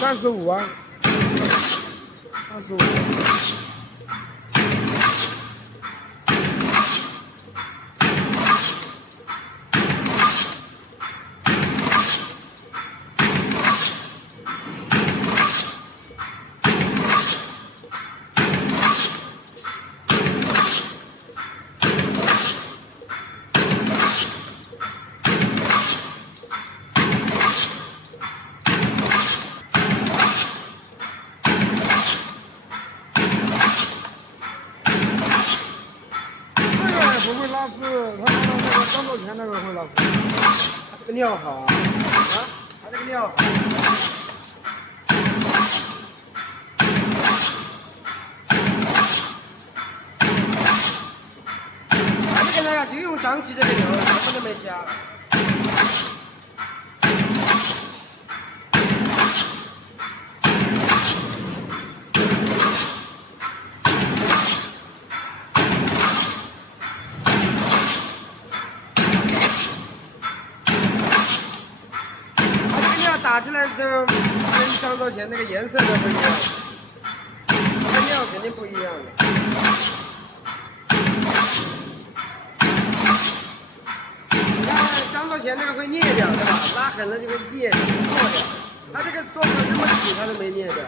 35啊，35。不会拉丝，他那个张道全那个会拉丝。他这个料好啊，他这个料好。他这个呢就用张琪这个料，他不能没加。打出来之后，跟张道全那个颜色都不一样，这个料肯定不一样的。你看张道全那个会裂掉，对吧？拉狠了就会裂破掉。他这个做的这么细，他都没裂掉。